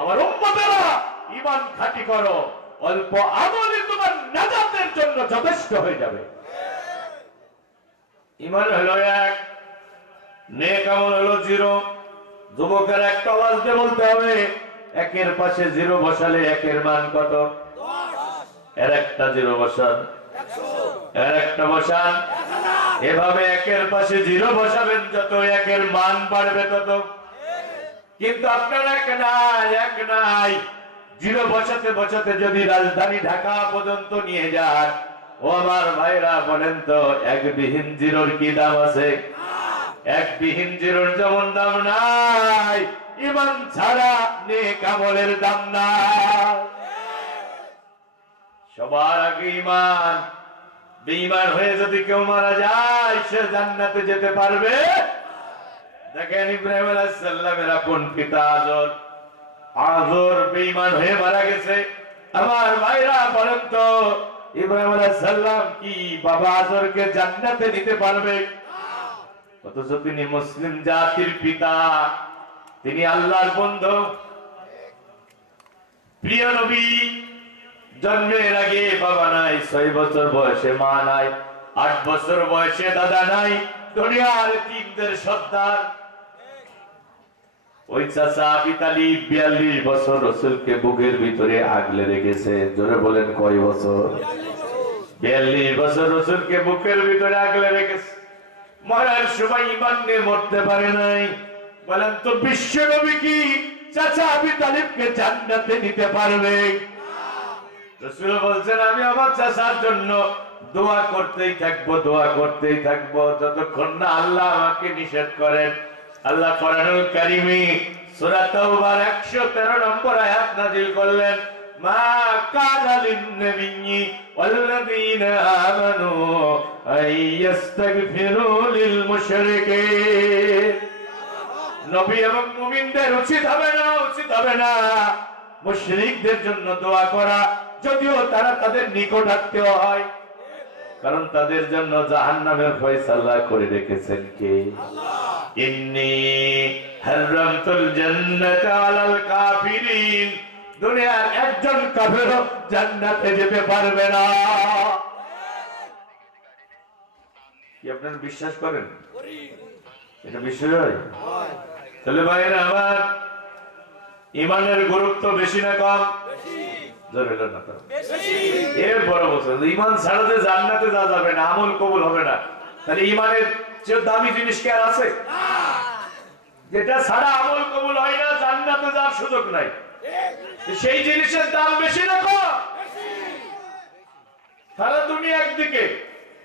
আমার উম্মতেরা ঈমান খাঁটি করো, অল্প আমলই তোমার নাজাতের জন্য যথেষ্ট হয়ে যাবে। ঈমান হলো এক, নেক আমল হলো জিরো। যুবকের একটা আওয়াজ দিয়ে বলতে হবে, একের পাশে জিরো বসালে একের মান কত? এর একটা জিরো বসান, এর একটা বসান, এভাবে একের পাশে জিরো বসাবেন, যত একের মান বাড়বে তত। কিন্তু আপনার এক নাই, জিরো বসাতে বসাতে যদি রাজধানী ঢাকা পর্যন্ত নিয়ে যান, ও আমার ভাইরা বলেন তো, এক বিহীন জিরোর কি দাম আছে? এক বিহীন জিরোর যেমন দাম নাই, ঈমান ছাড়া নেক আমলের দাম নাই। সবার আগে ঈমান। বেঈমান হয়ে যদি কেউ মারা যায়, সে জান্নাতে যেতে পারবে? দেখেন ইব্রাহিম আলাইহিস সালামের আপন পিতা আযর বেঈমান হয়ে মারা গেছে। আমার ভাইরা বলেন তো, ইব্রাহিম আলাইহিস সালাম কি বাবা আযরকে জান্নাতে নিতে পারবে? অথচ তিনি মুসলিম জাতির পিতা, তিনি আল্লাহর বন্ধু, প্রিয় নবী। জন্মের আগে বাবা নাই, 6 বছর বয়সে মা নাই, 8 বছর বয়সে দাদা নাই, দুনিয়ার তিনদের সর্দার। ওই চাচা আবু তালিব 42 বছর রাসূলকে বুকের ভিতরে আগলে রেখেছে। জোরে বলেন কয় বছর? 42 বছর রাসূলকে বুকের ভিতরে আগলে রেখেছে। মরার সময় ঈমান নিয়ে মরতে পারে নাই। বলেন তো, বিশ্ব নবী কি চাচা আবু তালিবকে জান্নাতে নিতে পারবে? রাসূল বলছেন, আমি আমার চাচার জন্য দোয়া করতেই থাকবো, দোয়া করতেই থাকবো, যতক্ষণ না আল্লাহ আমাকে নিষেধ করেন। আল্লাহ কোরআনুল কারীমে সূরা তাওবার 113 নম্বর আয়াত নাযিল করলেন, মা কানা লিন-নাবিয়্যি ওয়াল্লাযীনা আমানু আইয়াস্তাগফিরু লিল মুশরিকিন। নবী এবং মুমিনদের উচিত হবে না মুশরিকদের জন্য দোয়া করা, যদিও তারা তাদের নিকট আত্মীয় হয়। কারণ তাদের জন্য জাহান্নামের ফয়সালা করে রেখেছেন কে? আল্লাহ। ইন্নী হারামতুল জান্নাতা আলাল কাফিরিন। দুনিয়ার একজন কাফেরও জান্নাতে যেতে পারবে না। কি আপনারা বিশ্বাস করেন? এটা বিশ্বাস হয়? তাহলে ভাইরা আমার, ঈমানের গুরুত্ব বেশি না কম? এর বড় বছর ঈমান ছাড়া যে জান্নাতে যাওয়া যাবে না, আমল কবুল হবে না। তাহলে ঈমানের চেয়ে দামি জিনিস কি আর আছে? যেটা ছাড়া আমল কবুল হয় না, জান্নাতে যাওয়ার সুযোগ নাই, সেই জিনিসের দাম বেশি না কম? সারা দুনিয়া একদিকে,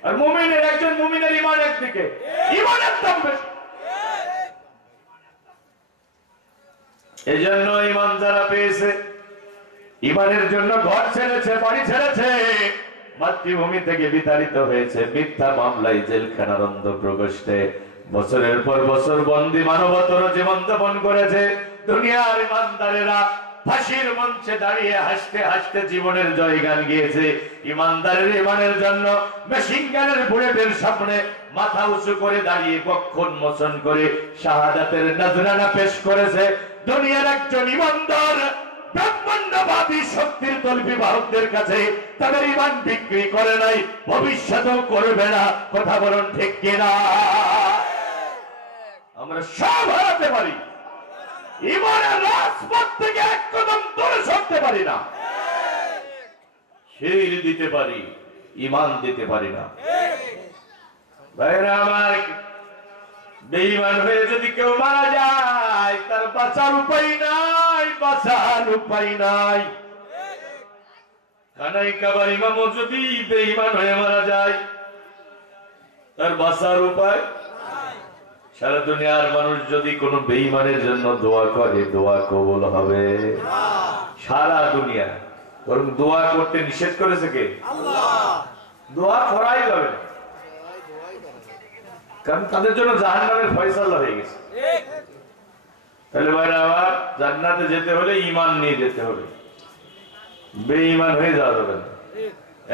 আর মুমিনের একজন মুমিনের ঈমান একদিকে, ঈমানের দাম বেশি। এজন্য ঈমান যারা পেয়েছে, ঈমানের জন্য ঘর ছেড়েছে, বাড়ি ছেড়েছে, মাতৃভূমি থেকে বিতাড়িত হয়েছে, মিথ্যা মামলায় জেলখানার অন্ধ প্রকোষ্ঠে বছরের পর বছর বন্দী মানবতর জীবন যাপন করেছে। দুনিয়ার ঈমানদারেরা ফাঁসির মঞ্চে দাঁড়িয়ে হাসতে হাসতে জীবনের জয়গান গিয়েছে। ঈমানদারের ঈমানের জন্য মেশিন গানের বুলেটের সামনে মাথা উঁচু করে দাঁড়িয়ে পক্ষ উন্মোচন করে শাহাদাতের নজরানা পেশ করেছে। দুনিয়ার একজন ঈমানদার ব্রহ্মাণ্ডবাদী শক্তির তলবি বাহকদের কাছে তাদের ঈমান বিক্রি করে নাই, ভবিষ্যতেও করবে না। কথা বলুন ঠিক কিনা? আমরা সব হারাতে পারি, ঈমানের রাজপথ থেকে এক কদম দূরে সরতে পারি না। শির দিতে পারি, ঈমান দিতে পারি না। ভাইরা আমার, বেঈমান হয়ে যদি কেউ মারা যায়, তার বাঁচার উপায় নাই, বাঁচার উপায় নাই। কানাই কাবার ইমামও যদি বেঈমান হয়ে মারা যায়, তার বাঁচার উপায়। সারা দুনিয়ার মানুষ যদি কোনো বেঈমানের জন্য দোয়া করে, দোয়া কবুল হবে? সারা দুনিয়া। বরং দোয়া করতে নিষেধ করেছে কে? আল্লাহ। দোয়া করাই যাবে না, কারণ তাদের জন্য জাহান্নামের ফয়সালা হয়ে গেছে। তাহলে ভাইরা আবার, জান্নাতে যেতে হলে ঈমান নিয়ে যেতে হবে, বেঈমান হয়ে যাওয়া যাবে না।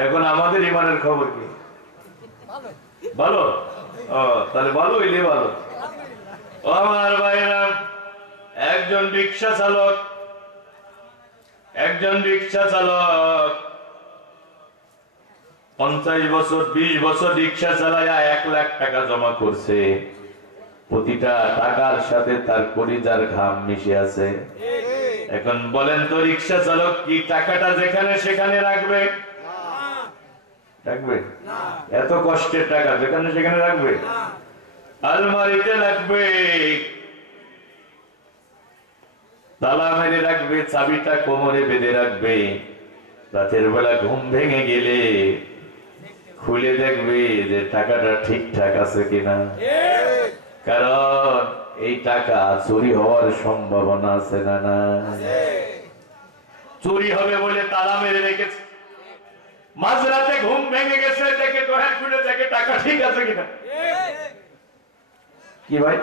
এখন আমাদের ঈমানের খবর কি? ভালো? তাহলে ভালো হইলে ভালো। আমার ভাইরা, একজন রিক্সা চালক একজন রিক্সা চালক 50 বছর 20 বছর রিক্সা চালায় 1 লাখ টাকা জমা করছে। প্রতিটা টাকার সাথে তার কলিজার ঘাম মিশে আছে। এখন বলেন তো রিক্সা চালক কি টাকাটা যেখানে সেখানে রাখবে? রাখবে না। এত কষ্টের টাকা যেখানে সেখানে রাখবে? আলমারিতে রাখবে, তালা মেরে রাখবে, চাবিটা কোমরে বেঁধে রাখবে। রাতের বেলা ঘুম ভেঙে গেলে খুলে দেখবে যে টাকাটা ঠিকঠাক আছে কিনা। কারণ এই টাকা চুরি হওয়ার সম্ভাবনা আছে না? না, চুরি হবে বলে তালা মেরে রেখেছে। মাঝরাতে ঘুম ভেঙে গেছে, দেখে ডোহার খুলে দেখে টাকা ঠিক আছে কিনা। কি ভাই?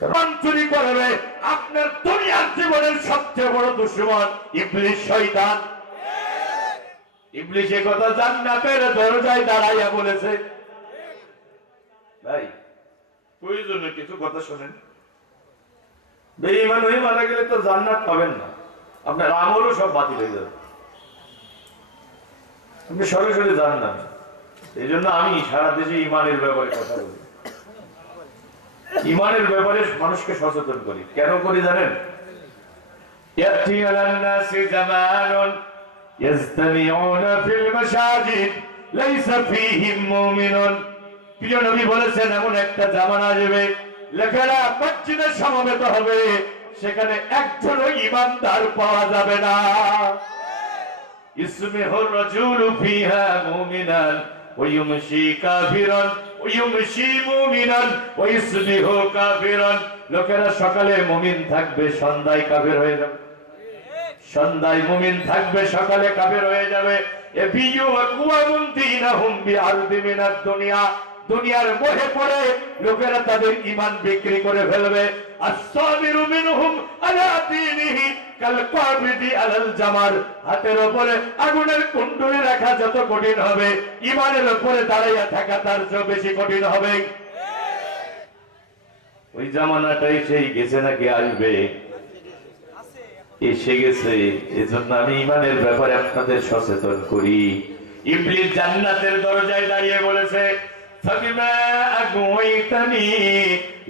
কারণ চুরি করবে আপনার দুনিয়ার জীবনের সবচেয়ে বড় দুশমন ইবলিস, শয়তান। ইবলিস এই কথা জান্নাতের দরজায় দাঁড়াইয়া বলেছে। ভাই প্রয়োজনে কিছু কথা শোনেন। বেঈমান হয়ে মারা গেলে তো জান্নাত পাবেন না, আপনার আমলও সব বাতিল হয়ে যাবে, আপনি সরাসরি জান না। এই জন্য আমি সারা দেশে ইমানের ব্যাপারে কথা বলি, ইমানের ব্যাপারে মানুষকে সচেতন করি। কেন করি জানেন? ইয়াতি আলান নাসি জামানুন ইস্তামিউনা ফিল মাসাজিদ লাইসা ফীহিম মুমিনুন। প্রিয় নবী বলেছেন এমন একটা জামানা আসবে লোকেরা মসজিদে সমবেত হবে, সেখানে একজনও ঈমানদার পাওয়া যাবে না। ইসমিহুর রাজুলু ফিহা মুমিনান ওয়া ইউমশি কাফিরান ওয়া ইউমশি মুমিনান ওয়া ইসবিহু কাফিরান। লোকেরা সকালে মুমিন থাকবে, সন্ধ্যায় কাফের হয়ে যাবে। সন্ধ্যায় মুমিন থাকবে, সকালে কাফের হয়ে যাবে। এবিয়ু আকওয়ামুন দীনাহুম বিআরদি মিনাদ দুনিয়া। দুনিয়ার মোহে পড়ে লোকেরা তাদের ঈমান বিক্রি করে ফেলবে। আসসাবিরু মিনহুম আলা দীনিহি কাল কাবিদি আলাল জামার। হাতের উপরে আগুনের কুণ্ডলি রাখা যত কঠিন হবে, ঈমানের উপরে দাঁড়াইয়া থাকা তার চেয়ে বেশি কঠিন হবে। ওই জামানাটাই সেই গেছে নাকি আসবে? এসে গেছে। এজন্য আমি ঈমানের ব্যাপারে আপনাদের সচেতন করি। ইবলিস জান্নাতের দরজায় দাঁড়িয়ে বলেছে, فبما أغويتني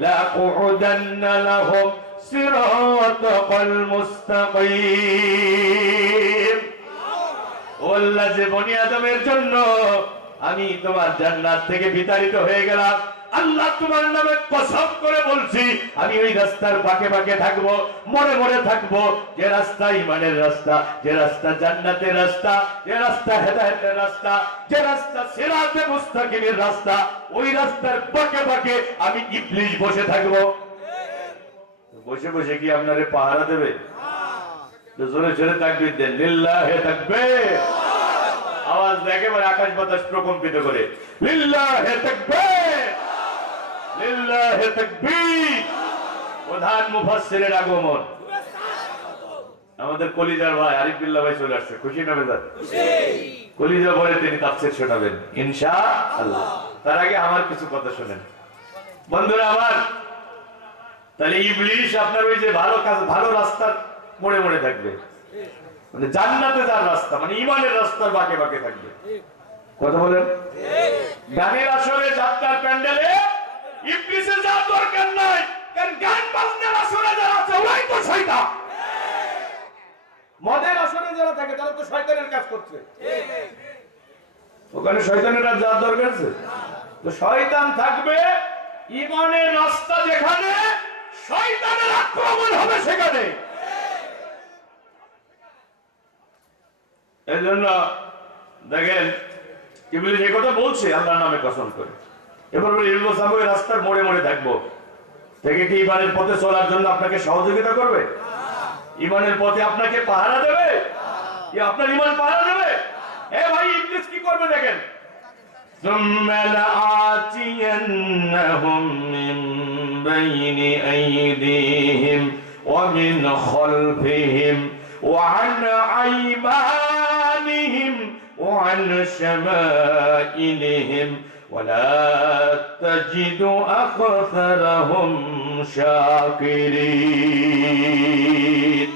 لأقعدن لهم صراطك المستقيم। আল্লাহ যে বনি আদমের জন্য আমি তোমার জান্নাত থেকে বিতাড়িত হয়ে গেলাম, আল্লাহ তোমার নামে কসম করে বলছি আমি ওই রাস্তার পাকে পাকে থাকবো, মনে মনে থাকবো। যে রাস্তা ঈমানের রাস্তা, যে রাস্তা জান্নাতের রাস্তা, যে রাস্তা হেদায়েতের রাস্তা, যে রাস্তা সিরাতে মুস্তাকিমের রাস্তা, ওই রাস্তার পাকে পাকে আমি ইবলিস বসে থাকবো। বসে বসে কি আপনারে পাহারা দেবে? জোরে জোরে তাকবীর দেন, লিল্লাহি তাকবীর। আওয়াজ একেবারে আকাশ বাতাস প্রকম্পিত করে, লিল্লাহি তাকবীর, লিল্লাহি তাকবীর। প্রধান মুফাসসিরের আগমন। আমাদের কলিজার ভাই আরিফ বিল্লাহ ভাই চলে আসছে, খুশি না বেজার? খুশি। কলিজা বলে তিনি তাফসীর শোনাবেন ইনশাআল্লাহ। তার আগে আমার কিছু কথা শুনেন বন্ধুরা আমার। তাহলে ইবলিস আপনার ওই যে ভালো কাজ, ভালো রাস্তার মোড়ে মোড়ে থাকবে, মানে জান্নাতে যার রাস্তা, মানে ঈমানের রাস্তার বাঁকে বাঁকে থাকবে। কথা বলেন? গানের আসরে, যাত্রার প্যান্ডেলে ইবলিসের যাওয়ার দরকার নাই, কারণ গান বাজনার আসরে যারা আছে ওরাই তো শয়তান। মদের আসরে যারা থাকে তারা তো শয়তানের কাজ করছে, ওখানে শয়তানের আর যাওয়ার দরকার আছে? তো শয়তান থাকবে ঈমানের রাস্তা যেখানে, শয়তানের আক্রমণ হবে সেখানে। এই জন্য দেখেন ইবলিস এই কথা বলছে আল্লাহর নামে কসম করে। এবার ইবলিস ওই রাস্তার মোড়ে মোড়ে থাকবো থেকে কি ঈমানের পথে চলার জন্য আপনাকে সহযোগিতা করবে? ঈমানের পথে আপনাকে পাহারা দেবে? আপনার ঈমান পাহারা দেবে? এ ভাই ইবলিস কি করবে দেখেন, ثم لآتينهم من بين أيديهم ومن خلفهم وعن أيمانهم وعن شمائلهم ولا تجد أكثرهم شاكرين।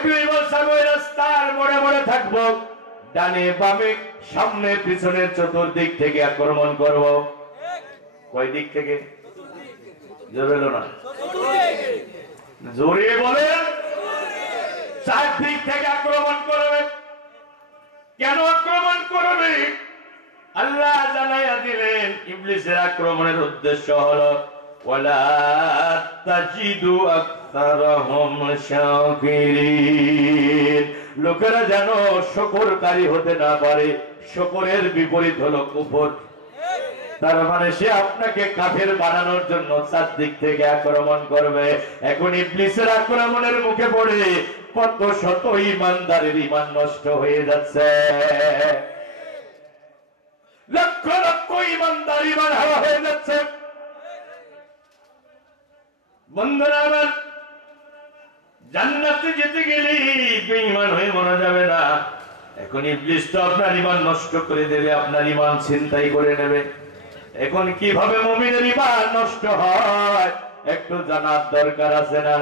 নবী বলছেন ওই রাস্তার মোড়ে মোড়ে থাকবো, ডানে বামে সামনে পিছনে চতুর্দিক থেকে আক্রমণ করব। কয় দিক থেকে? জোরে বলো না, জোরে বলেন। চারদিক থেকে আক্রমণ করবে। কেন আক্রমণ করবে? আল্লাহ জানাইয়া দিলেন ইবলিসের আক্রমণের উদ্দেশ্য হলো ওয়ালা তাজিদু আকতারহুম শাকিরিন, লোকেরা যেন শুকরকারী হতে না পারে। শুকরের বিপরীত হলো কুফর। তার মানে সে আপনাকে কাফের বানানোর জন্য চারদিক থেকে আক্রমণ করবে। এখন ইবলিসের আক্রমণের মুখে পড়ে কত শত ইমানদারের ইমান নষ্ট হয়ে যাচ্ছে, লক্ষ লক্ষ ইমানদার ইমান হারা হয়ে যাচ্ছে। বন্ধুরা আমার, জান্নাতে যেতে গেলে বেঈমান হয়ে মরা যাবে না। এখন ইবলিস তো আপনার ইমান নষ্ট করে দেবে, আপনার ইমান ছিনতাই করে নেবে। এখন কিভাবে মুমিনের ইমান নষ্ট হয় একটু জানার দরকার আছে না?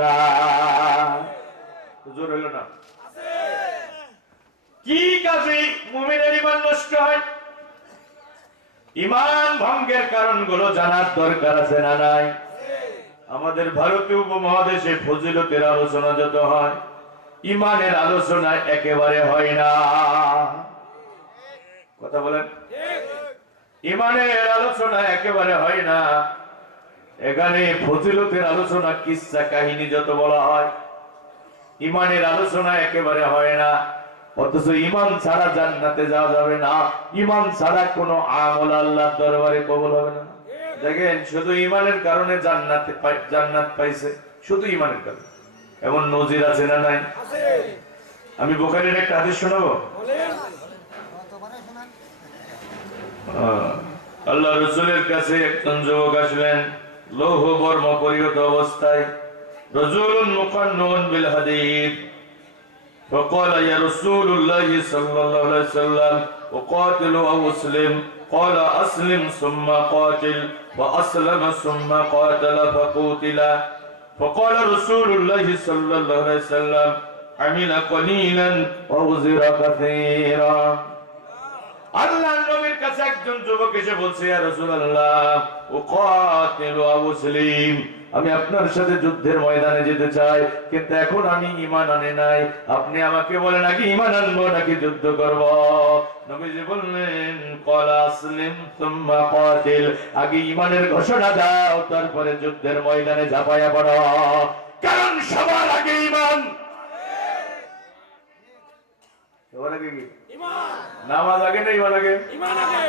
জোর হলো না? কি কাজে মুমিনের ইমান নষ্ট হয়? ইমান ভঙ্গের কারণগুলো জানার দরকার আছে না নাই? আমাদের ভারতীয় উপমহাদেশে ফজিলতের আলোচনা যত হয়, ইমানের আলোচনা একেবারে হয় না। কথা বলেন, ইমানের আলোচনা একেবারে হয় না। এখানে ফজিলতের আলোচনা, কিসসা কাহিনী যত বলা হয়, ইমানের আলোচনা একেবারে হয় না। অথচ ইমান ছাড়া জান্নাতে যাওয়া যাবে না, ইমান ছাড়া কোনো আমল আল্লাহর দরবারে কবুল হবে না। দেখেন, শুধু ইমানের কারণে জান্নাত পাইছে, শুধু ইমানের কারণে। এমন নজির আছে না নাই? আমি বুখারীর একটা হাদিস শোনাবো। আল্লাহ রাসূলের কাছে একজন যুবক আসলেন, লৌহ বর্ম পরিহিত অবস্থায়, রাজুলুন মুকান্নুন বিল হাদীদ। فقال يا رسول الله صلى الله عليه وسلم أقاتل أو أسلم؟ قال أسلم ثم قاتل، فأسلم ثم قاتل فقتل. فقال رسول الله صلى الله عليه وسلم عمل قليلا وأجر كثيرا। আল্লাহর নবীর কাছে একজন যুবক এসে বলছে, ইয়া রাসূলুল্লাহ উকাতিলু আও উসলিম, আমি আপনার সাথে যুদ্ধের ময়দানে যেতে চাই, কিন্তু এখন আমি ঈমান আনি নাই। আপনি আমাকে বলেন আগে ঈমান আনবো নাকি যুদ্ধ করব? নবীজি বললেন ক্বালা আসলিম সুম্মা কাতিল, আগে ঈমানের ঘোষণা দাও, তারপরে যুদ্ধের ময়দানে ঝাঁপায়া পড়ো। কারণ সবার আগে ঈমান। সবার আগে কি? ঈমান। নামাজ আগে না ঈমান আগে? ঈমান আগে।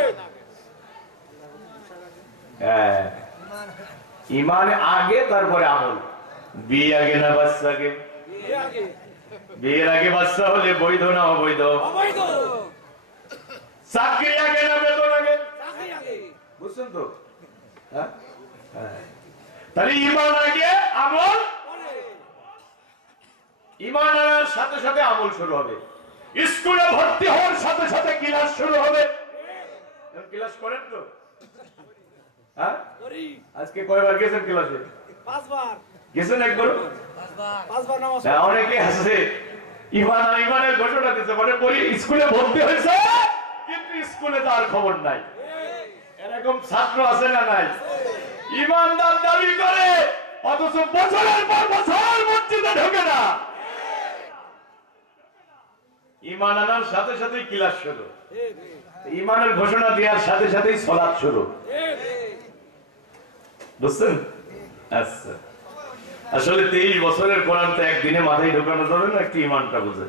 হ্যাঁ, ঈমান আগে, তারপরে আমল। বিয়ে আগে না বাচ্চা আগে? বিয়ের আগে বাচ্চা হলে বৈধ না অবৈধ? অবৈধ। চাকরি আগে না বেতন আগে? চাকরি আগে। বুঝছেন তো? হ্যাঁ, তাহলে ঈমান আগে, আমল পরে। ঈমান আনার সাথে সাথে আমল শুরু হবে। স্কুলে ভর্তি হওয়ার সাথে সাথে ক্লাস শুরু হবে। ক্লাস করেন তো? হ্যাঁ, আজকে কয়বার গেছেন ক্লাসে? 5 বার গেছেন। একবার? 5 বার নামাজ। অনেকে হাসে, ঈমান আর ঈমানের ঘোষণা দিতে মানে পড়ি স্কুলে ভর্তি হয়েছে কিন্তু স্কুলে তার খবর নাই। এরকম ছাত্র আছে না নাই? ঈমানদার দাবি করে অথচ বছরের পর বছর মসজিদে ঢোকে না। ঈমান আনার সাথে সাথেই ক্লাস শুরু, ঈমানের ঘোষণা দেওয়ার সাথে সাথেই সালাত শুরু। বুঝছেন? আচ্ছা, আসলে 23 বছরের কোরআন তো একদিনে মাথায় ঢোকানো যাবে না, একটু ঈমানটা বুঝে।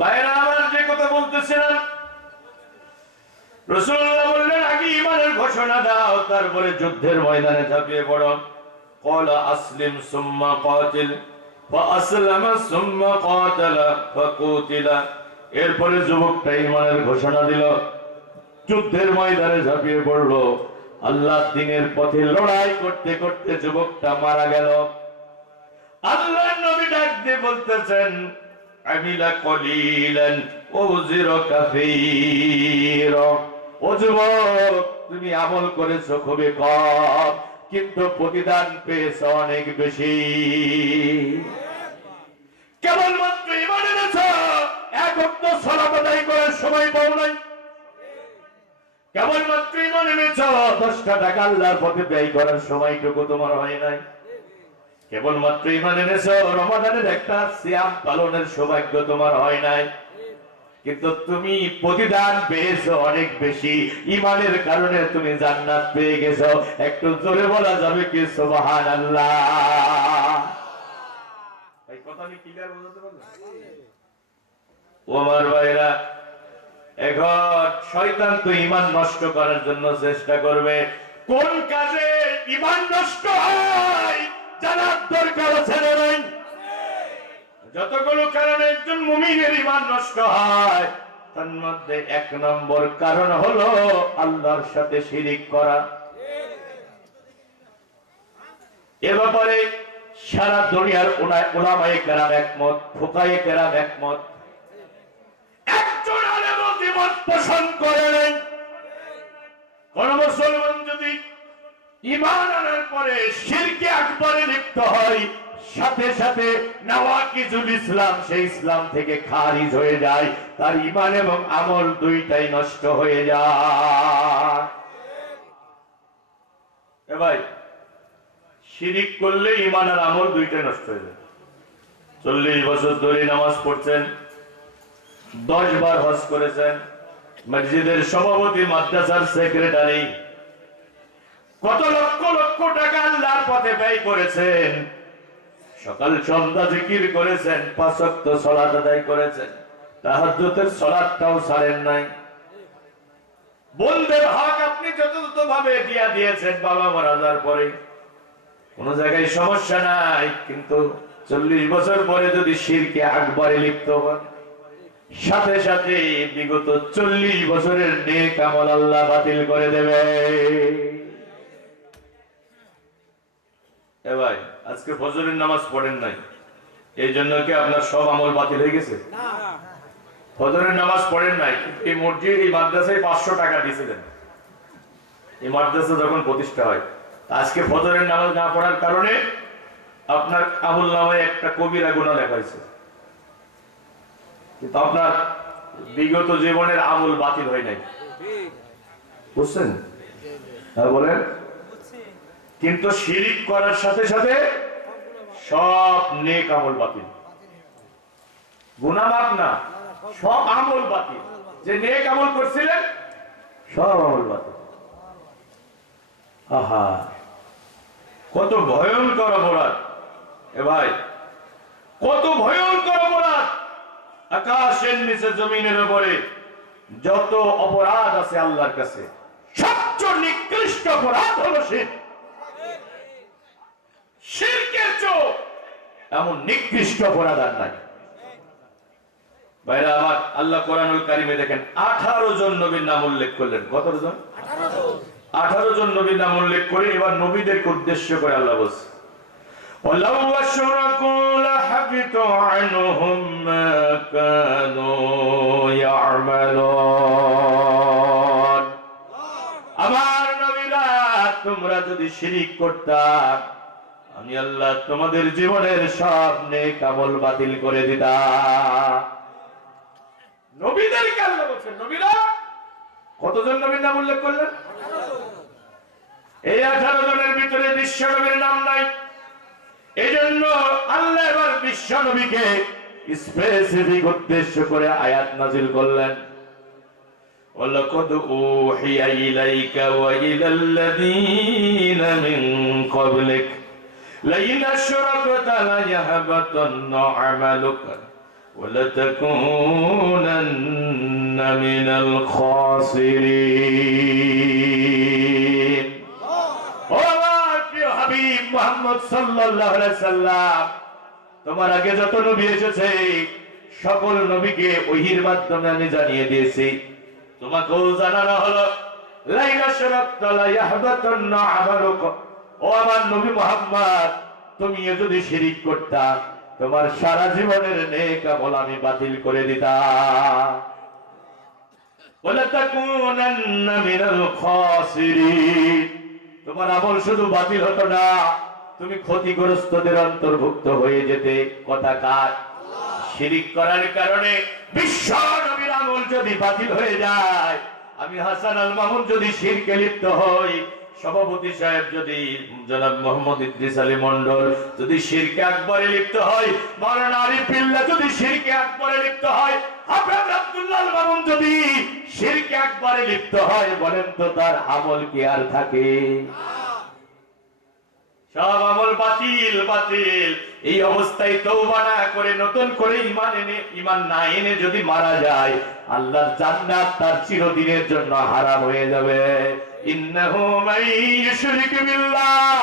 ভাইরা আমার, যে কথা বলতেছিলাম, রাসূলুল্লাহ বললেন আগে ঈমানের ঘোষণা দাও, তারপরে যুদ্ধের ময়দানে ঝাঁপিয়ে পড়ো। ক্বালা আসলিম সুম্মা কাতিল, ফাআসলামা সুম্মা কাতালা ফাকুতিলা। এরপরে যুবকটা ঈমানের ঘোষণা দিল, যুদ্ধের ময়দানে ঝাঁপিয়ে পড়লো। আল্লাহর দ্বীনের পথে লড়াই করতে করতে যুবকটা মারা গেল। আল্লাহর নবী ডাক দিয়ে বলতেছেন আমিলা কলিলান উযিরা কাসীরা। ও যুবক, তুমি আমল করেছো খুবই কম, কিন্তু প্রতিদান পেয়েছো অনেক বেশি। কেবলমাত্র ঈমান এনেছো, এক ওয়াক্ত সালাত আদায় করার সময় পাও নাই। কেবলমাত্র ঈমান এনেছো, 10টা টাকা আল্লাহর পথে ব্যয় করার সময়টুকু তোমার হয় নাই। কেবলমাত্র ঈমান এনেছো, রমাদানের একটা সিয়াম পালনের সৌভাগ্য তোমার হয় নাই। কিন্তু তুমি প্রতিদান পেয়েছো অনেক বেশি, ঈমানের কারণে তুমি জান্নাত পেয়ে গেছো। একটু জোরে বলা যাবে কি সুবহানাল্লাহ? এই কথা আমি ক্লিয়ার বোঝাতে পারলাম? ওমর ভাইরা, এখন শয়তান তো ঈমান নষ্ট করার জন্য চেষ্টা করবে। কোন কাজে ঈমান নষ্ট হয় জানার দরকার আছে না নাই? যতগুলো কারণে একজন মুমিনের ঈমান নষ্ট হয়, তার মধ্যে 1 নম্বর কারণ হলো আল্লাহর সাথে শিরিক করা। এ ব্যাপারে সারা দুনিয়ার উলামায়ে কেরাম একমত, ফুকায়ে কেরাম একমত। একজন আলেমও দ্বিমত পোষণ করে নাই। কোন মুসলমান যদি ঈমান আনার পরে শিরকে আকবরে লিপ্ত হয়, সাথে সাথে নাওয়াকিজুল ইসলাম, সেই ইসলাম থেকে খারিজ হয়ে যায়, তার ঈমান এবং আমল দুইটাই নষ্ট হয়ে যায়। এ ভাই, শিরিক করলে ঈমান আর আমল দুইটাই নষ্ট হয়ে যায়। 40 বছর ধরে নামাজ পড়ছেন, 10 বার হজ করেছেন, মসজিদের সভাপতি, মাদ্রাসার সেক্রেটারি, কত লক্ষ লক্ষ টাকা আল্লাহর পথে ব্যয় করেছেন, সকাল সন্ধ্যা জিকির করেছেন, 5 ওয়াক্ত সালাত আদায় করেছেন, তাহাজ্জুদের সালাতটাও ছাড়েন নাই। বন্ধের হক আপনি যথাযথ ভাবে দিয়েছেন বাবা মারা যাওয়ার পরে, কোন জায়গায় সমস্যা নাই। কিন্তু 40 বছর পরে যদি শিরকে আকবরে লিপ্ত হন, সাথে সাথে বিগত 40 বছরের নেক আমল আল্লাহ বাতিল করে দেবে। এ ভাই, আজকে ফজরের নামাজ পড়েন নাই, এই জন্য কি আপনার সব আমল বাতিল হয়ে গেছে? ফজরের নামাজ পড়েন নাই, এই মসজিদ, এই মাদ্রাসায় 500 টাকা দিয়েছিলেন, এই মাদ্রাসা যখন প্রতিষ্ঠা হয়, আজকে ফজরের নামাজ না পড়ার কারণে আপনার আমল নামায় একটা কবিরা গুনাহ লেখা হয়েছে, কিন্তু আপনার বিগত জীবনের আমল বাতিল হয় নাই। বুঝছেন? হ্যাঁ বলেন। কিন্তু শিরিক করার সাথে সাথে সব নেক আমল বাতিল। গুনাহ মাফ না, সব আমল বাতিল। যে নেক আমল করছিলেন সব আমল বাতিল। আহা, কত ভয়ঙ্কর অপরাধ! এ ভাই, কত ভয়ঙ্কর অপরাধ! আকাশের নিচে জমিনের উপরে যত অপরাধ আছে আল্লাহর কাছে, সবচেয়ে নিকৃষ্ট অপরাধ হলো শিরক। শিরকের চেয়ে এমন নিকৃষ্ট অপরাধ আর নাই। ভাইরা আমার, আল্লাহ কোরআনুল কারিমে দেখেন 18 জন নবীর নাম উল্লেখ করলেন। কত জন? 18 জন নবীর নাম উল্লেখ করে এবার নবীদেরকে উদ্দেশ্য করে আল্লাহ বলছে, ওয়ালাউ আশরাকু লাহাবিত আনহুম মা কানু ইয়ামালুন। আমার নবীরা, তোমরা যদি শিরিক করতা, আমি আল্লাহ তোমাদের জীবনের সব নেক আমল বাতিল করে দিতাম। নবীদেরকে আল্লাহ বলছেন, নবীরা কতজন নবীর নাম উল্লেখ করলেন? এই 18 জনের ভিতরে বিশ্ব নবীর নাম নাই। এই জন্য আল্লাহ এবার বিশ্ব নবীকে স্পেসিফিক উদ্দেশ্য করে আয়াত নাজিল করলেন, ওয়ালাকাদ উহিয়া ইলাইকা ওয়া ইলাল্লাযীনা মিন ক্বাবলিক লাইন আশরাকতা লায়াহবাতান্না আমালুকা ওয়া লাতাকুনান্না মিনাল খাসিরিন। ও আমার প্রিয় হাবিব মুহাম্মদ সাল্লাল্লাহু আলাইহি সাল্লাম, তোমার আগে যত নবী এসেছে সকল নবীকে ওহীর মাধ্যমে আমি জানিয়ে দিয়েছি, তোমাকেও জানানো হলো লাইন আশরাকতা লায়াহবাতান্না আমালুকা। ও আমার নবী মুহাম্মদ, তুমি যদি শিরিক করতা, তোমার সারা জীবনের নেক আমল আমি বাতিল করে দিতাম। ওয়ালা তাকুনান্না মিনাল খাসিরিন। তোমার আমল শুধু বাতিল হতো না, তুমি ক্ষতিগ্রস্তদের অন্তর্ভুক্ত হয়ে যেতে। কথা কার? শিরিক করার কারণে বিশ্ব নবীর আমল যদি বাতিল হয়ে যায়, আমি হাসান আল মামুন যদি শিরকে লিপ্ত হই, সভাপতি সাহেব যদি জনাব মোহাম্মদ ইদ্রিস আলী মন্ডল যদি শিরকে আকবরে লিপ্ত হয়, মাওলানা আরিফ বিল্লাহ যদি শিরকে আকবরে লিপ্ত হয়, হাফেজ আব্দুল্লাহ আল মামুন যদি শিরকে আকবরে লিপ্ত হয়, বলেন তো তার আমল কি আর থাকে? সব আমল বাতিল বাতিল। এই অবস্থায় তওবা না করে নতুন করে ঈমান না এনে যদি মারা যায়, আল্লাহর জান্নাত তার চিরদিনের জন্য হারাম হয়ে যাবে। ইন্নাহু মান ইউশরিক বিল্লাহ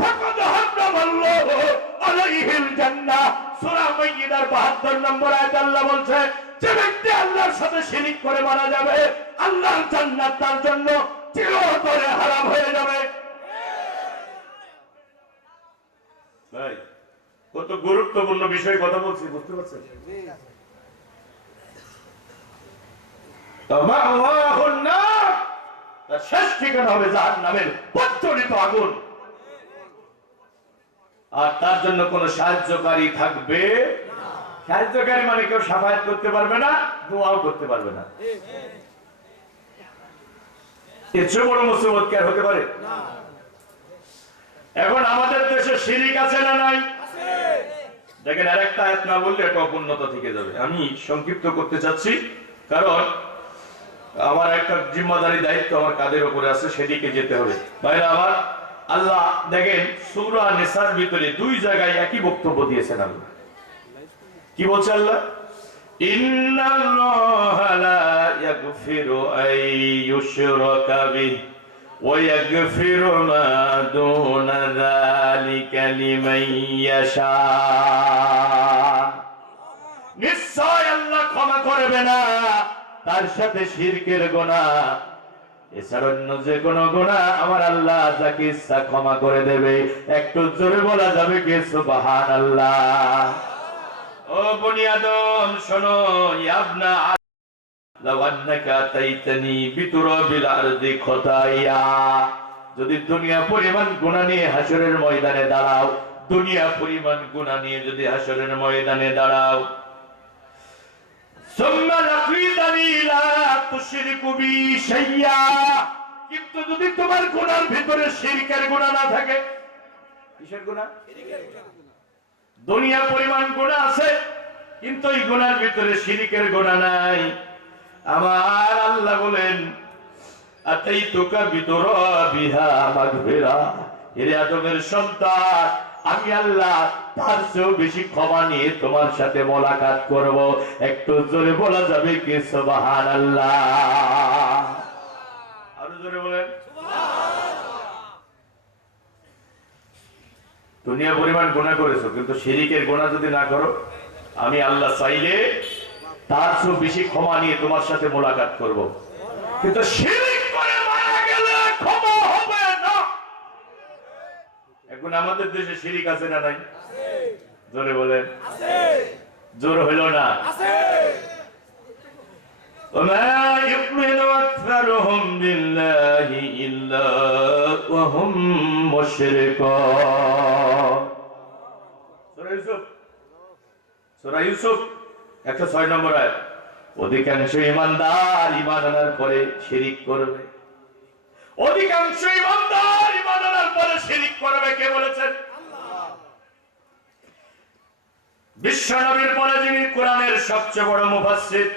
ফাকাদ হারামাল্লাহু আলাইহিল জান্নাহ। সূরা মাইদার ৭২ নম্বর আয়াতে আল্লাহ বলছে, যে ব্যক্তি আল্লাহর সাথে শিরক করে মারা যাবে, আল্লাহর জান্নাত তার জন্য চিরতরে হারাম হয়ে যাবে। ভাই, কত গুরুত্বপূর্ণ বিষয় কথা বলছি, বুঝতে পারছেন? তার শেষ ঠিকানা হবে জাহান্নামের প্রজ্বলিত আগুন। আর তার জন্য কোন সাহায্যকারী থাকবে না। সাহায্যকারী মানে কেউ সাফায়াত করতে পারবে না, দোয়াও করতে পারবে না। এর চেয়ে বড় মুসিবত কি আর হতে পারে? এখন আমাদের দেশে শিরিক আছে না নাই? দেখেন, আরেকটা আয়াত না বললে এটা অপূর্ণতা থেকে যাবে। আমি সংক্ষিপ্ত করতে চাচ্ছি, কারণ আমার একটা জিম্মাদারি দায়িত্ব আমার কাঁধের উপরে আছে, সেদিকে যেতে হবে। ভাইরা আমার, আল্লাহ দেখেন সূরা নিসার ভিতরে দুই জায়গায় একই বক্তব্য দিয়েছেন। আল্লাহ কি বলছে? আল্লাহ ইন্নাল্লাহা লা ইয়াগফিরু আন ইউশরাকা বিহি ওয়া ইয়াগফিরু মা দুনা যালিকা লিমান ইয়াশা। নিশ্চয় আল্লাহ ক্ষমা করবে না তার সাথে শিরকের গুনাহ, এছাড়া অন্য যে কোনো গুনাহ আমার আল্লাহ যাকে ইচ্ছা ক্ষমা করে দেবে। একটু জোরে বলা যাবে কি সুবহানাল্লাহ? ও বনি আদম শোনো, ইয়াবনা লাউ আন্নাকা তাইতানি বিতুরাবিল আরদি খতায়া, যদি দুনিয়া পরিমাণ গুনাহ নিয়ে হাশরের ময়দানে দাঁড়াও, দুনিয়া পরিমাণ গুনাহ নিয়ে যদি হাশরের ময়দানে দাঁড়াও, সুম্মা লাকিতানি লা তুশরিকু বি শাইয়া, কিন্তু যদি তোমার গুনার ভিতরে শিরকের গুনাহ না থাকে। কিসের গুনাহ? শিরকের গুনাহ। দুনিয়া পরিমাণ গুনাহ আছে, কিন্তু এই গুনার ভিতরে শিরকের গুনাহ নাই। আমার আল্লাহ বলেন, আতাইতুকা বিতুরাবিহা মাগফিরা, এরে আদমের সন্তান, আমি আল্লাহ তার চেয়েও বেশি ক্ষমা নিয়ে তোমার সাথে মোলাকাত করব। একটু জোরে বলা যাবে কি সুবহানাল্লাহ? আরো জোরে বলেন সুবহানাল্লাহ। দুনিয়া পরিমাণ গুনাহ করেছো, কিন্তু শিরকের গুনাহ যদি না করো, আমি আল্লাহ চাইলে তার চেয়েও বেশি ক্ষমা নিয়ে তোমার সাথে মোলাকাত করব। কিন্তু শিরক করে মারা গেলে ক্ষমা হবে না। এখন আমাদের দেশে শিরিক আছে না নাই? জোরে বলেন আছে। জোর হইল না? আছে। ওমা ইউমিনু আকসারুহুম বিল্লাহি ইল্লা ওয়া হুম মুশরিকুন। সূরা ইউসুফ 106 নম্বর আয়াত। অধিকাংশ ঈমানদার ঈমান আনার পরে শিরিক করবে। অধিকাংশ ঈমানদার ঈমান আনার পরে শিরিক করবে। কে বলেছেন? আল্লাহ। বিশ্ব নবীর পরে যিনি কোরআনের সবচেয়ে বড় মুফাসসির,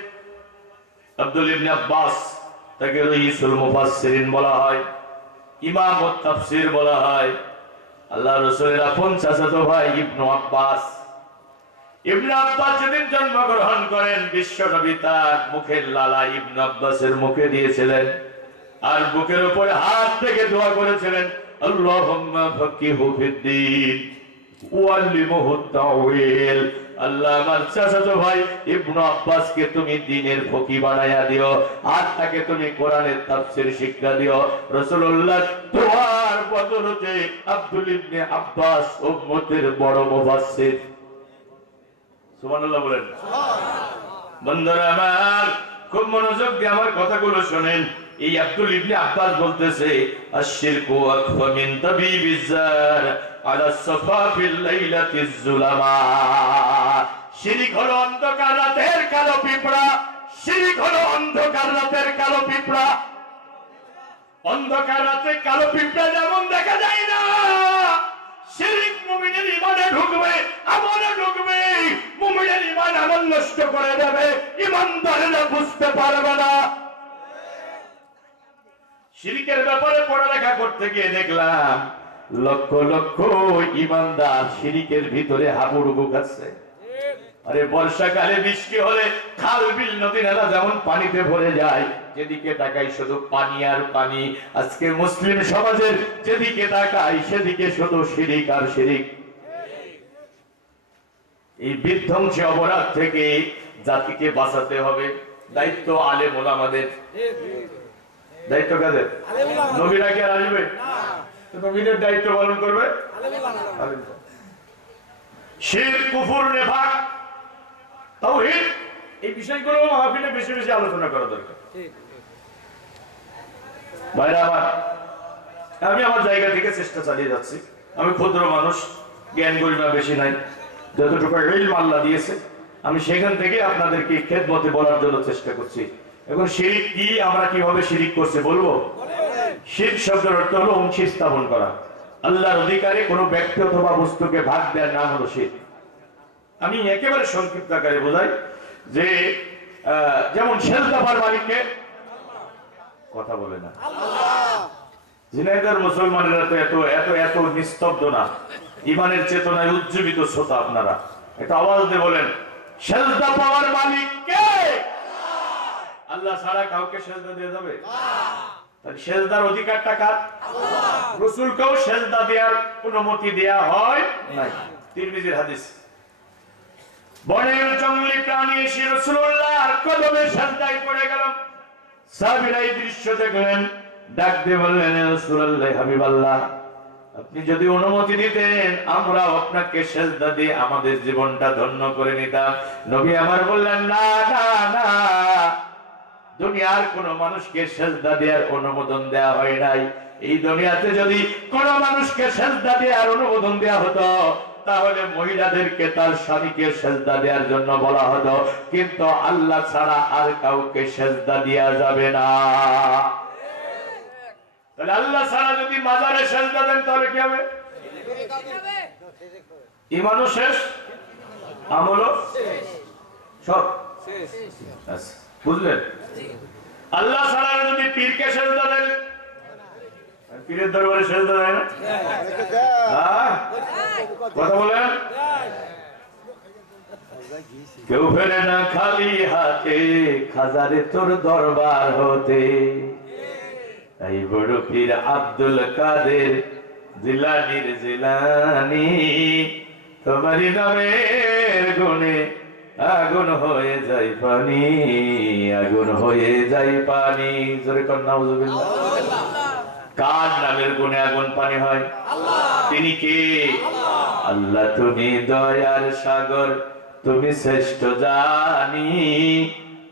আব্দুল ইবনে আব্বাস, তাকে রাইসুল মুফাসসিরিন বলা হয়, ইমাম ও তাফসীর বলা হয়। আল্লাহ রাসূলের আপন চাচাতো ভাই ইবনে আব্বাস। ইবনে আব্বাস যেদিন জন্মগ্রহণ করেন, বিশ্ব নবী তার মুখের লালা ইবনে আব্বাসের মুখে দিয়েছিলেন, আর বুকের উপরে হাত থেকে দোয়া করেছিলেন, আল্লাহুম্মা ফাক্কিহু ফিদ্দীন ওয়াল্লিমহু তাওয়িল। আল্লাহ আমার চাচাতো ভাই ইবনে আব্বাসকে তুমি দ্বীনের ফকি বানায়া দিও, আর তাকে তুমি কোরআনের তাফসীর শিক্ষা দিও। রাসূলুল্লাহ দোয়ার বদলতে আব্দুল ইবনে আব্বাস উম্মতের বড় মুফাসসির। সুবহানাল্লাহ বলেন সুবহানাল্লাহ। বন্ধুরা আমার, খুব মনোযোগ দিয়ে আমার কথাগুলো শুনেন। এই আব্দুল ইবনে আব্বাস বলতেছে, আশ-শিরকু আকফা মিন তাবিবিজ জার আলা সাফা ফিল লাইলাতিজ যুলামা। শিরিক হলো অন্ধকার রাতের কালো পিঁপড়া, শিরিক হলো অন্ধকার রাতের কালো পিঁপড়া। অন্ধকার রাতে কালো পিঁপড়া যেমন দেখা যায় না, শিরিক মুমিনের ঈমানে ঢুকবে, আমলে ঢুকবে, মুমিনের ঈমান আমল নষ্ট করে দেবে, ঈমানদারেরা বুঝতে পারবে না। শিরিকের ব্যাপারে পড়ালেখা করতে গিয়ে দেখলাম লক্ষ লক্ষ ঈমানদার শিরিকের ভিতরে হাবুডুবু খাচ্ছে। আরে বর্ষাকালে বৃষ্টি হলে খাল বিল নদী নালা যেমন পানিতে ভরে যায়, যেদিকে তাকাই শুধু পানি আর পানি। আজকে মুসলিম সমাজের যেদিকে তাকাই সেদিকে শুধু শিরিক আর শিরিক। এই বিধ্বংসী অপরাধ থেকে জাতিকে বাঁচাতে হবে। দায়িত্ব আলেম ওলামাদের। দায়িত্ব কাদের? নবীরা কি আর আসবে? নবীদের দায়িত্ব পালন করবে। শিরক, কুফর, নিফাক, তাওহীদ, এই বিষয়গুলো মাহফিলে বেশি বেশি আলোচনা করা দরকার। ভাইরা আমার, আমি আমার জায়গা থেকে চেষ্টা চালিয়ে যাচ্ছি। আমি ক্ষুদ্র মানুষ, জ্ঞান গরিমা বেশি নাই। যতটুকু ইলম আল্লাহ দিয়েছে আমি সেখান থেকে আপনাদেরকে খেদমতে বলার জন্য চেষ্টা করছি। এখন শিরিক কি, আমরা কিভাবে শিরিক করছি বলবো। শিরক শব্দের অর্থ হলো অংশ স্থাপন করা। আল্লাহর অধিকারে কোনো ব্যক্তি অথবা বস্তুকে ভাগ দেওয়ার নাম হলো শিরক। আমি একেবারে সংক্ষিপ্ত আকারে বোঝাই যে যেমন সেজদা পাওয়ার মালিককে, কথা বলে না, ঝিনাইদহের মুসলমানেরা তো এত এত এত নিস্তব্ধ না, ঈমানের চেতনায় উজ্জীবিত শ্রোতা আপনারা। একটা আওয়াজ দিয়ে বলেন, সেজদা পাওয়ার মালিক কে? আল্লাহ ছাড়া কাউকে সেজদা দিয়ে যাবে? তাহলে সেজদার অধিকারটা কার? রাসূলকেও সেজদা দেওয়ার অনুমতি দেয়া হয় নাই। তিরমিজির হাদিস। বনের জঙ্গলি প্রাণী এসে রাসূলুল্লাহর কদমে সেজদায় পড়ে গেল। সাহাবীরা এই দৃশ্য দেখলেন, ডাক দিয়ে বললেন, ইয়া রাসূলুল্লাহ, হাবিবাল্লাহ, আপনি যদি অনুমতি দিতেন আমরা আপনাকে সেজদা দিয়ে আমাদের জীবনটা ধন্য করে নিতাম। নবী আমার বললেন, না না না, দুনিয়ার কোন মানুষকে সেজদা দেওয়ার অনুমোদন দেওয়া হয় নাই। এই দুনিয়াতে যদি কোন মানুষকে সেজদা দেওয়ার অনুমোদন দেওয়া হতো তাহলে মহিলাদেরকে তার স্বামীকে সেজদা দেওয়ার জন্য বলা হতো, কিন্তু আল্লাহ ছাড়া আর কাউকে সেজদা দেওয়া যাবে না। তাহলে আল্লাহ ছাড়া যদি মাজারে সেজদা দেন তাহলে কি হবে? ঈমানও শেষ, আমলও সব শেষ। বুঝলেন? আল্লাহ ছাড়া যদি পীরকে সেজদা দেন, পীরের দরবারে সেজদা দেয় না? কথা বলেন। কেউ ফেরে না খালি হাতে খাজারে তোর দরবার হতে। এই বড় পীর আব্দুল কাদের জিলানীর জিলানী, তোমারই নামের গুণে আগুন হয়ে যায় পানি, আগুন হয়ে যায় পানি। জোরে কর নাউজুবিল্লাহ। কার নামের গুণে আগুন পানি হয়? তিনি কে? আল্লাহ। তুমি দয়ার সাগর, তুমি শ্রেষ্ঠ জানি,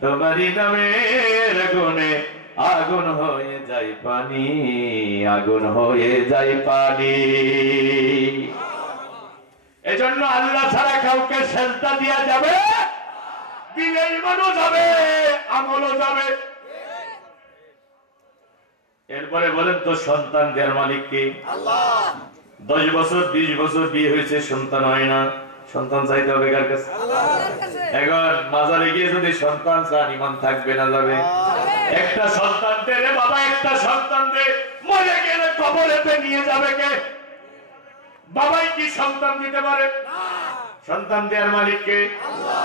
তোমারই নামের গুণে আগুন হয়ে যায় পানি, আগুন হয়ে যায় পানি। এজন্য আল্লাহ ছাড়া কাউকে সেজদা দেয়া যাবে, দিলে ঈমানও যাবে, আমলও যাবে। এরপরে বলেন তো, সন্তান দেওয়ার মালিক কে? আল্লাহ। 10 বছর 20 বছর বিয়ে হয়েছে, সন্তান হয় না, সন্তান চাইতে হবে কার কাছে? আল্লাহর কাছে। এখন মাজারে গিয়ে যদি সন্তান চান, ঈমান থাকবে না যাবে? একটা সন্তান দে রে বাবা, একটা সন্তান দে, মরে গেলে কবরেতে নিয়ে যাবে কে? বাবাই কি সন্তান দিতে পারে? সন্তান দেওয়ার মালিক কে? আল্লাহ।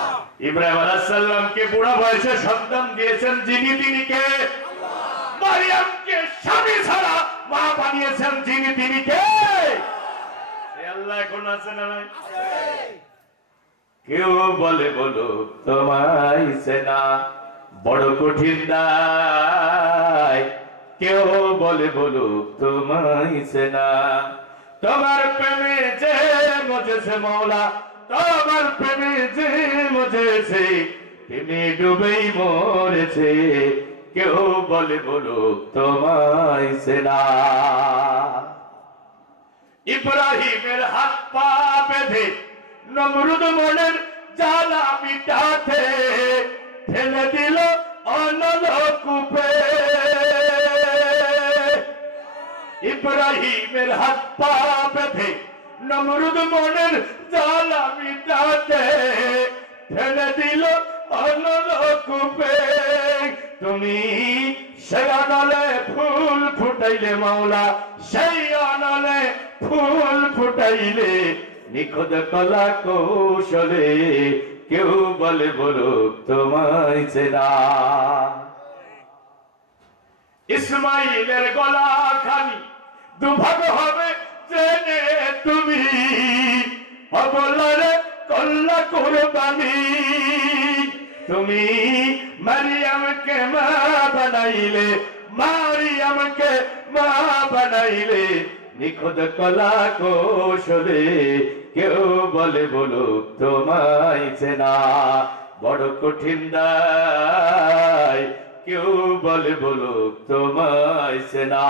ইব্রাহিম আলাইহিস সালামকে বুড়া বয়সে সন্তান দিয়েছেন যিনি, তিনি কে? আল্লাহ। মারিয়ামকে স্বামী ছাড়া মা বানিয়েছেন যিনি, তিনি কে? এই আল্লাহ এখন আছে না নাই? কেউ বলে বলো তোমায় চেনা বড় কঠিন দায়, কেউ বলে বলো তোমায় চেনা, তোমার প্রেমে যে মজেছে মওলা, তোমার প্রেমে যে মজেছে, প্রেমে ডুবেই মরেছে, কেউ বলে বলো তোমায় চেনা। ইব্রাহিমের হাত পা বেঁধে নমরুদ মনের জ্বালা মিটাতে ঠেলে দিল অনল কূপে। ইব্রাহিমের হাত পা বেঁধে নমরুদ মনের জ্বালা মিটাতে ঠেলে দিল অনল কূপে। তুমি সেই অনলে ফুল ফুটাইলে মাওলা, সেই অনলে ফুল ফুটাইলে নিখুঁত কলা কৌশলে কেউ বলে বলুক তোমায় চেনা। ইসমাইলের গলা খানি দুভাগ হবে জেনে তুমি, অবলারে কল্লা কুরবানি। তুমি মারিয়ামকে মা বানাইলে, মারিয়ামকে মা বানাইলে নিখুঁত কলা কৌশলে কেউ বলে বলুক তোমায় চেনা। বড় কঠিন দায় কেউ বলে বলুক তোমায় চেনা।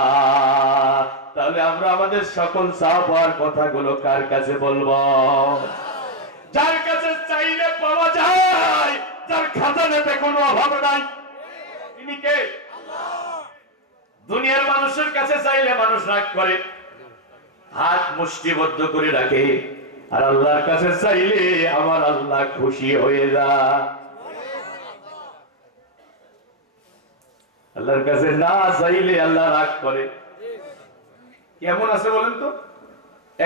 তাহলে আমরা আমাদের সকল চাওয়ার কথাগুলো কার কাছে বলবো? যার কাছে চাইলে পাওয়া যায়, যার খাজানাতে কোনো অভাব নাই। তিনি কে? দুনিয়ার মানুষের কাছে চাইলে মানুষ রাগ করে, হাত মুষ্টিবদ্ধ করে রাখে, আর আল্লাহর কাছে চাইলে আমার আল্লাহ খুশি হয়ে যায়। আল্লাহর কাছে না চাইলে আল্লাহ রাগ করে। কেমন আছে বলেন তো?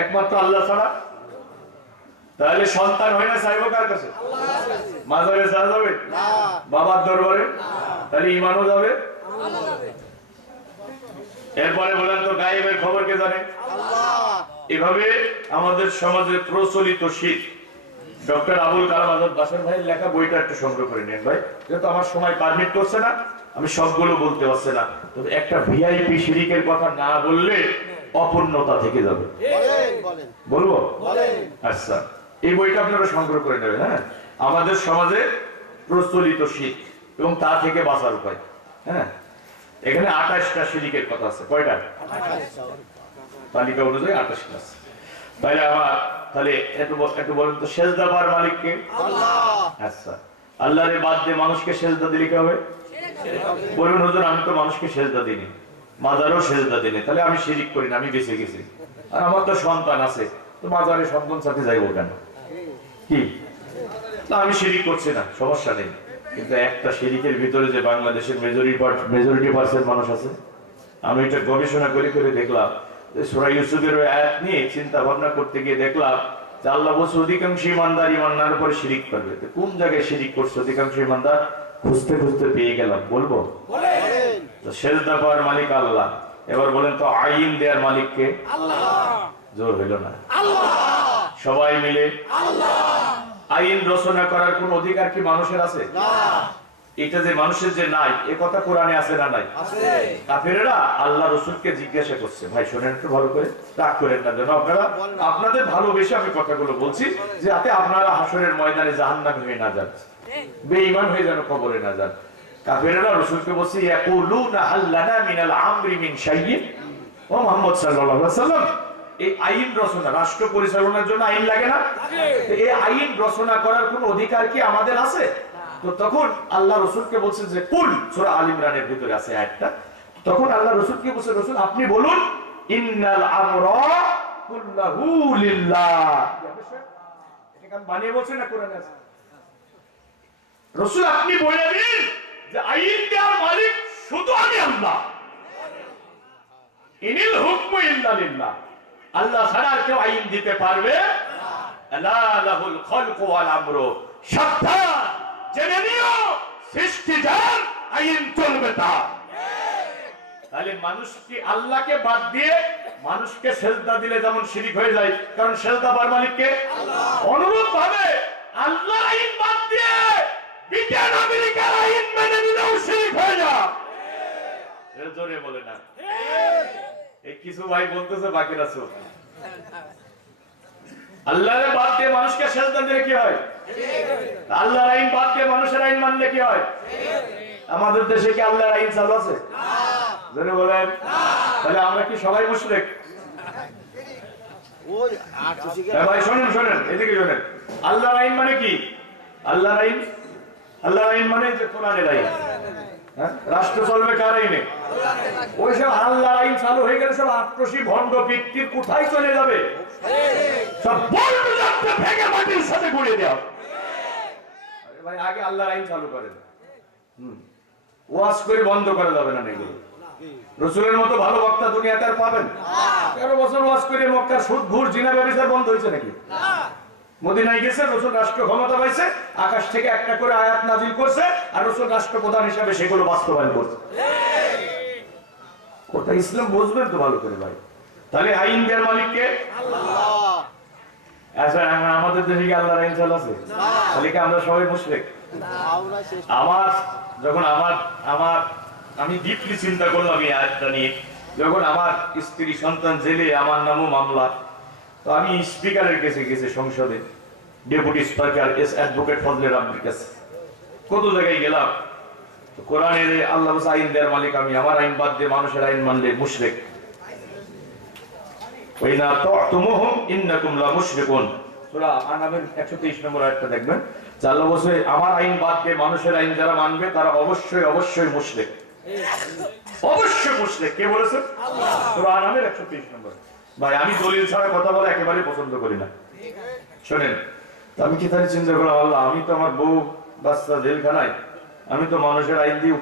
একমাত্র আল্লাহ ছাড়া। তাহলে সন্তান হয় না, চাইবো কার কাছে? মাজারে চা যাবে, বাবার দরবারে, তাহলে ইমানও যাবে। এরপরে বলেন তো গায়েবের খবর কে জানে? এভাবে আমাদের সমাজে প্রচলিত শীত। ডক্টর আবুল কালাম আজাদ বাসার ভাইয়ের লেখা বইটা একটু সংগ্রহ করে নেন ভাই, যেহেতু আমার সময় পারমিট করছে না, আমি সবগুলো বলতে পারছি না। তবে একটা ভিআইপি শিরিকের কথা না বললে অপূর্ণতা থেকে যাবে। বলবো? আচ্ছা, এই বইটা আপনারা সংগ্রহ করে নেবেন। হ্যাঁ, আমাদের সমাজে প্রচলিত শীত এবং তা থেকে বাঁচার উপায়। হ্যাঁ, এখানে 28টা শিরিকের কথা আছে। কয়টা? তালিকা অনুযায়ী 28টা আছে। তাহলে আমার তাহলে একটু বলেন তো, সেজদা পাওয়ার মালিক কে? আল্লাহ। আচ্ছা, আল্লাহরে বাদ দিয়ে মানুষকে সেজদা দিলে কি হবে? বলুন হুজুর, আমি তো মানুষকে সেজদা দিইনি, মাজারও সেজদা দিইনি, তাহলে আমি শিরিক করি না, আমি বেঁচে গেছি। আর আমার তো সন্তান আছে, তো মাজারে সন্তান সাথে যাইবো কেন? কি না, আমি শিরিক করছি না, সমস্যা নেই। কিন্তু একটা শিরিকের ভিতরে যে বাংলাদেশের মেজরিটি পার্সেন্ট মানুষ আছে, আমি এটা গবেষণা করে করে দেখলাম যে সূরা ইউসুফের আয়াত নিয়ে চিন্তা ভাবনা করতে গিয়ে দেখলাম যে আল্লাহ বলছে অধিকাংশ ইমানদার ইমানের উপরে শিরিক করবে। কোন জায়গায় শিরিক করছে অধিকাংশ ইমানদার? খুঁজতে খুঁজতে পেয়ে গেলাম। বলবো? তো সেজদা পাওয়ার মালিক আল্লাহ। এবার বলেন তো আইন দেওয়ার মালিক কে? আল্লাহ। জোর হইল না? আল্লাহ। সবাই মিলে আল্লাহ। আইন রচনা করার কোন অধিকার কি মানুষের আছে? না। এটা যে মানুষের যে নাই, এ কথা কোরআনে আছে না নাই? আছে। কাফেররা আল্লাহ রাসূলকে জিজ্ঞাসা করছে, ভাই শুনেন একটু ভালো করে, রাগ করেন না যেন, আপনারা আপনাদের ভালোবেসে আমি কথাগুলো বলছি, যাতে আপনারা হাসরের ময়দানে জাহান্নামী হয়ে না যান, বেঈমান হয়ে যেন কবরে না যান। কাফেররা রাসূলকে বলছে, ইয়াকুলুনা হাল লানা মিনাল আমরি মিন শাইইন। ও মুহাম্মদ সাল্লাল্লাহু আলাইহি ওয়াসাল্লাম, এই আইন রচনা, রাষ্ট্র পরিচালনার জন্য আইন লাগে না? এই আইন রচনা করার কোন অধিকার কি আমাদের আছে? তো তখন আল্লাহ রাসূলকে বলছেন যে কুল, সূরা আল ইমরানের ভিতরে আছে আয়াতটা। তখন আল্লাহ রাসূলকে বলছে, রাসূল আপনি বলুন, ইন্নাল আমরা কুল্লাহু লিল্লাহ। এটা কান বানিয়ে বলছেন না, কোরআনে আছে। রাসূল আপনি বলে দিন যে আইন দেওয়ার মালিক শুধু আমি আল্লাহ। ইনিল হুকমু ইল্লা লিল্লাহ, আল্লাহ ছাড়া আর কেউ আইন দিতে পারবে না। লা লাহুল খালকু ওয়াল আমরু, সাবধান জেনে নিও, সৃষ্টি যার, আইন চলবে তার। তাহলে মানুষ কি আল্লাহকে বাদ দিয়ে মানুষকে সেজদা দিলে যেমন শিরিক হয়ে যায়, কারণ সেজদা পাওয়ার মালিক কে? আল্লাহ। অনুরূপ ভাবে আল্লাহ আইন বাদ দিয়ে ব্রিটেন আমেরিকার আইন মেনে নিলেও শিরিক হয়ে যায়। এর জোরে বলে না। এই কিছু ভাই বলতেছে বাকিরা চুপ। আল্লাহর বাদ দিয়ে মানুষকে সেজদা দিলে কি হয়? আল্লাহর আইন বাদ দিয়ে মানুষের আইন মানলে কি হয়? আমাদের দেশে কি আল্লাহর আইন চালু আছে? জোরে বলেন। তাহলে আমরা কি সবাই মুশরিক? ভাই শোনেন শোনেন, এদিকে শোনেন। আল্লাহর আইন মানে কি? আল্লাহর আইন, আল্লাহর আইন মানে যে কোরআনের আইন। রাষ্ট্র চলবে কার আইনে? ওইসব আল্লাহর আইন চালু হয়ে গেলে সব আক্রোশী ভণ্ড ব্যক্তির কোথায় চলে যাবে? সব বলবো যাতে ভেঙে মাটির সাথে গুঁড়িয়ে দেওয়া। ভাই আগে আল্লাহর আইন চালু করেন, ওয়াজ করে বন্ধ করা যাবে না এগুলো। রসুলের মতো ভালো বক্তা দুনিয়াতে আর পাবেন? 13 বছর ওয়াজ করে মক্কার সুদ ঘুষ জিনা ব্যবসা বন্ধ হয়েছে নাকি? মদিনায় গেছে, রসুল রাষ্ট্র ক্ষমতা পাইছে, আকাশ থেকে একটা করে আয়াত নাজিল করছে, আর রসুল রাষ্ট্রপ্রধান হিসাবে সেগুলো বাস্তবায়ন করছে। ওটা ইসলাম বুঝবেন তো ভালো করে ভাই। তাহলে আইন দেওয়ার মালিক কে? আল্লাহ। আচ্ছা, আমাদের দেশে কি আল্লাহর আইন চালু আছে? তাহলে কি আমরা সবাই মুশরিক? আমার যখন আমি ডিপলি চিন্তা করলাম এই আয়াতটা নিয়ে, যখন আমার স্ত্রী সন্তান জেলে, আমার নামও মামলা, তো আমি স্পিকারের কাছে গেছি, সংসদে ডেপুটি স্পিকার এস অ্যাডভোকেট ফজলে রাব্বির কাছে, কত জায়গায় গেলাম। তো কোরআনের আল্লাহ আইন দেওয়ার মালিক আমি, আমার আইন বাদ দিয়ে মানুষের আইন মানলে মুশরিক। ওয়াইনা তু'তুমুহুম ইন্নাকুম লা মুশরিকুন, সূরা আনামের 123 নম্বর আয়াতটা দেখবেন। আল্লাহ বলেছে আমার আইন বাদ দিয়ে মানুষের আইন যারা মানবে তারা অবশ্যই অবশ্যই মুশরিক, অবশ্যই মুশরিক। কে বলেছে? আল্লাহ। সূরা আনামের 123 নম্বর। ভাই আমি দলিল ছাড়া কথা বলা একেবারে পছন্দ করি না। শুনেন, আমি কি তাহলে চিন্তা করলাম, আল্লাহ আমি তো আমার বউ বাচ্চা জেলখানায়, আমি তো মানুষের আইন দিয়ে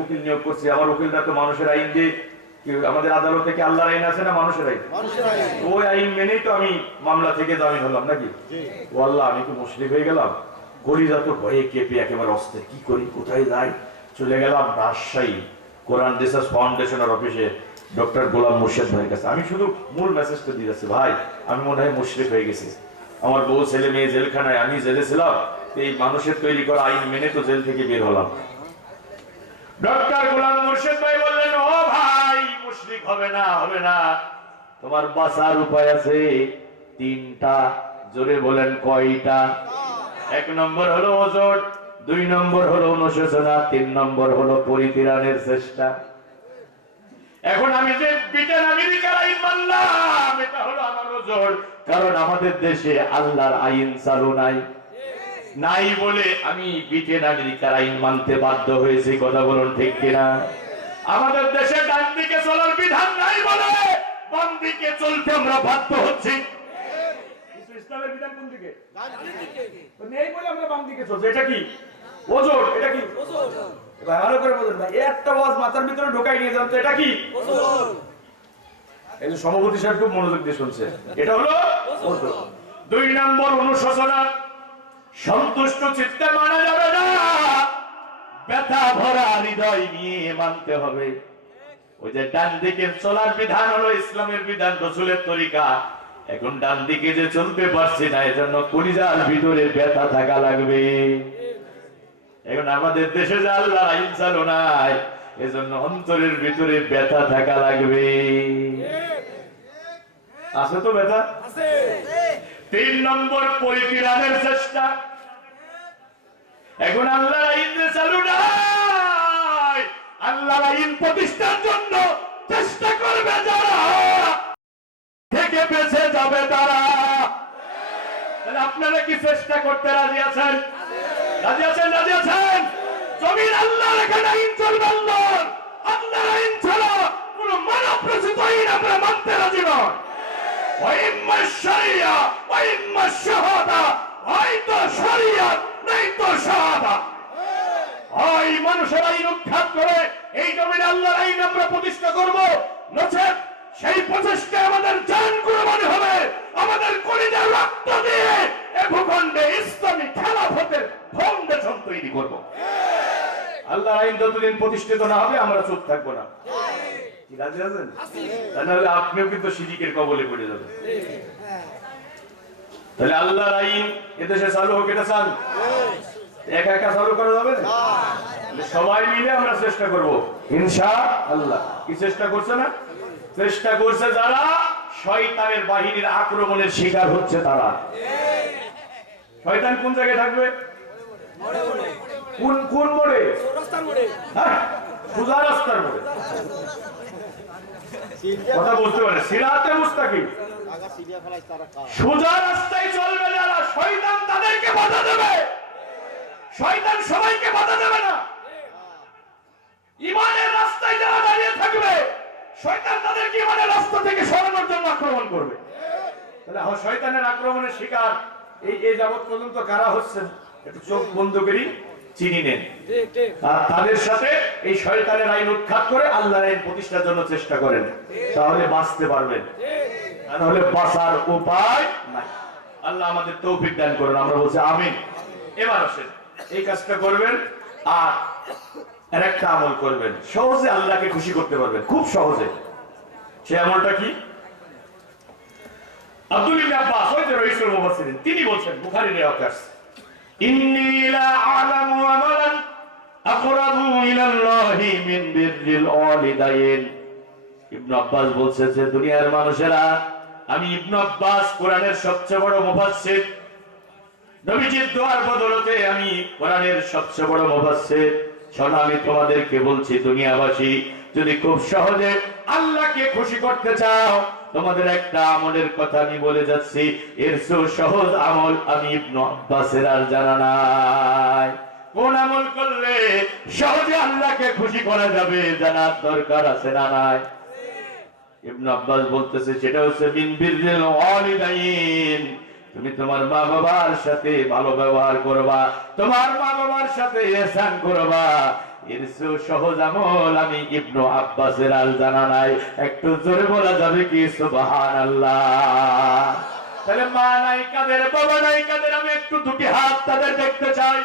উকিল নিয়োগ করছি, আমার উকিলটা তো মানুষের আইন দিয়ে, আমাদের আদালতে কি আল্লাহর আইন আছে না মানুষের আইন? ওই আইন মেনেই তো আমি মামলা থেকে জামিন হলাম নাকি? ও আল্লাহ, আমি তো মুশরিক হয়ে গেলাম। কলিজা তো ভয়ে কেঁপে একেবারে অস্থির, কি করি, কোথায় যাই। চলে গেলাম রাজশাহী কোরআন রিসার্চ ফাউন্ডেশনের অফিসে ডক্টর গোলাম মুর্শেদ ভাইয়ের কাছে। আমি শুধু মূল মেসেজটা দিয়ে যাচ্ছি, ভাই আমি মনে হয় মুশরিক হয়ে গেছি, আমার বউ ছেলে মেয়ে জেলখানায়, আমি জেলে ছিলাম, এই মানুষের তৈরি করা আইন মেনে তো জেল থেকে বের হলাম। ডক্টর গোলাম মুর্শেদ ভাই বললেন, ও ভাই মুশরিক হবে না, হবে না, তোমার বাঁচার উপায় আছে 3টা। জোরে বলেন কয়টা? 1 নম্বর হলো ওজর, 2 নম্বর হলো অনুশোচনা, 3 নম্বর হলো পরিত্রাণের চেষ্টা। এখন আমি যে ব্রিটেন আমেরিকার আইন মানলাম, এটা হলো আমার ওজর, কারণ আমাদের দেশে আল্লাহর আইন চালু নাই বলে আমি ব্রিটেন আমেরিকার আইন মানতে বাধ্য হয়েছি। কথা বলুন ঠিক কিনা? আমাদের দেশে ডান দিকে চলার বিধান নাই বলে বাম দিকে চলতে আমরা বাধ্য হচ্ছি। ইসলামের বিধান কোন দিকে? ডান দিকে। তো নেই বলে আমরা বাম দিকে চলছি। এটা কি ওজর? এটা কি ওজর? ভালো করে বলুন ভাই, একটা ওয়াজ মাথার ভিতরে ঢোকাই নিয়ে যান তো, এটা কি ওজর? এই যে সভাপতি সাহেব খুব মনোযোগ দিয়ে শুনছে, এটা হলো ওজর। 2 নম্বর অনুশোচনা, সন্তুষ্ট চিত্তে মানা যাবে না, ব্যথা ভরা হৃদয় নিয়ে মানতে হবে। ওই যে ডান দিকে চলার বিধান হলো ইসলামের বিধান, রাসূলের তরিকা। এখন ডান দিকে যে চলতে পারছি না, এজন্য কলিজার ভিতরে ব্যথা থাকা লাগবে। এখন আমাদের দেশে যে আল্লাহর আইন চালু নাই, এজন্য অন্তরের ভিতরে ব্যথা থাকা লাগবে। আছে তো ব্যথা? আছে। 3 নম্বর পরিত্রাণের চেষ্টা। এখন আল্লাহর আইন চালু নাই, আল্লাহর আইন প্রতিষ্ঠার জন্য চেষ্টা করবে যারা, থেকে বেঁচে যাবে তারা। তাহলে আপনারা কি চেষ্টা করতে রাজি আছেন? রাজি আছেন? রাজি আছেন? জমিন আল্লাহর, এখানে আইন চলবে আল্লাহর। আল্লাহর আইন ছাড়া কোন মানব রচিত আইন আমরা মানতে রাজি নয়। ওয়াইম্মা শরিয়া ওয়াইম্মা শাহাদা, হয়তো শরিয়ত নয়তো শাহাদা। হয় মানুষের আইন উৎখাত করে এই জমিনে আল্লাহর আইন আমরা প্রতিষ্ঠা করব, নচেত সেই প্রচেষ্টায় আমাদের জান কুরবানি হবে, আমাদের কলিজার রক্ত দিয়ে এই ভূখণ্ডে ইসলামী খেলাফতের ফাউন্ডেশন তৈরি করব। আল্লাহর আইন যতদিন প্রতিষ্ঠিত না হবে আমরা চুপ থাকবো না। কি রাজি আছেন? তাহলে আপনিও কিন্তু শিরকের কবলে পড়ে যাবেন। তাহলে আল্লাহর আইন এদেশে চালু হোক, এটা চান? একা একা চালু করা যাবে না, সবাই মিলে আমরা চেষ্টা করব ইনশাআল্লাহ। কি চেষ্টা করছে না? চেষ্টা করছে যারা শয়তানের বাহিনীর আক্রমণের শিকার হচ্ছে তারা। শয়তান কোন জায়গায় থাকবে? কোন মোড়ে? হ্যাঁ, সোজা রাস্তার মোড়ে। কথা বলতে পারে সিরাতে মুস্তাকিম, সোজা রাস্তায় চলবে যারা, শয়তান তাদেরকে বাধা দেবে। শয়তান সবাইকে বাধা দেবে না। ইমানের রাস্তায় যারা দাঁড়িয়ে থাকবে শয়তান তাদেরকে ইমানের রাস্তা থেকে সরানোর জন্য আক্রমণ করবে। তাহলে শয়তানের আক্রমণের শিকার এই যাবৎ পর্যন্ত কারা হচ্ছেন একটু চোখ বন্ধ করি চিনি নেন। আর তাদের সাথে এই শয়তানের আইন উৎখাত করে আল্লাহর আইন প্রতিষ্ঠার জন্য চেষ্টা করেন, তাহলে বাঁচতে পারবেন, আর নাহলে বাঁচার উপায় নাই। আল্লাহ আমাদের তৌফিক দান করুন, আমরা বলছি আমিন। এবার আসেন এই কাজটা করবেন আর আরেকটা আমল করবেন, সহজে আল্লাহকে খুশি করতে পারবেন, খুব সহজে। সে আমলটা কি? আব্দুল ইবনে আব্বাস ওই যে রাইসুল মুফাসসিরিন তিনি বলছেন, বুখারীর রিওয়ায়াত আছে, ইন্নী লা আ'লামু আমালান আকরাবু ইলাল্লাহি মিন বিররিল ওয়ালিদাইন। ইবনে আব্বাস বলছে যে দুনিয়ার মানুষেরা, আমি ইবনে আব্বাস কোরআনের সবচেয়ে বড় মুফাসসির, নবীজির দোয়ার বদলতে আমি কোরআনের সবচেয়ে বড় মুফাসসির। শোনো আমি তোমাদেরকে বলছি দুনিয়াবাসী, যদি খুব সহজে আল্লাহকে খুশি করতে চাও, তোমাদের একটা আমলের কথা আমি বলে যাচ্ছি, এর চেয়ে সহজ আমল আমি ইবনে আব্বাসের আর জানা নাই। কোন আমল করলে সহজে আল্লাহকে খুশি করা যাবে জানার দরকার আছে না নাই? ইবনে আব্বাস বলতেছে সেটা হচ্ছে মিন বিররিল ওয়ালিদাইন। তুমি তোমার মা বাবার সাথে ভালো ব্যবহার করবা, তোমার মা বাবার সাথে ইহসান করবা, এর চেয়ে সহজ আমল আমি ইবনে আব্বাসের আর জানা নাই। একটু জোরে বলা যাবে কি সুবহানাল্লাহ? তাহলে মা নাই কাদের, বাবা নাই কাদের, আমি একটু দুটি হাত তাদের দেখতে চাই।